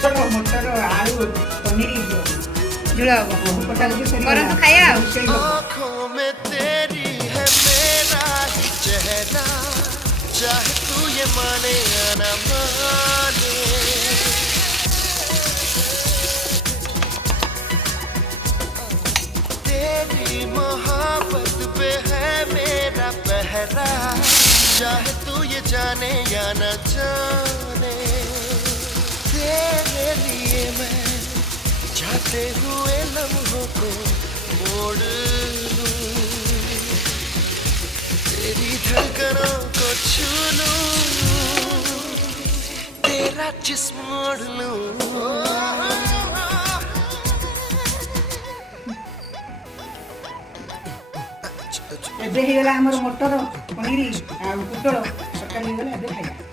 कुटल मटर आलू पनीर झुला करंतु खाया आँखों में तेरी है मेरा ही चेहरा, चाहे तू ये माने या ना माने। तेरी मोहब्बत पे है मेरा पहरा, चाहे तू ये जाने या न जाने। तेरे लिए मैं जाते हुए लम्हों को मोड़ लूं, तेरी धड़कनों को छू लूं, तेरा जिस्म मोड़ लूं। ଏବେ ହେଇଗଲା ଆମର ମଟର ପନିର ଆଉ କୁଟଳ ତରକାରୀ ହେଇଗଲା ଏବେ ଖାଇବା।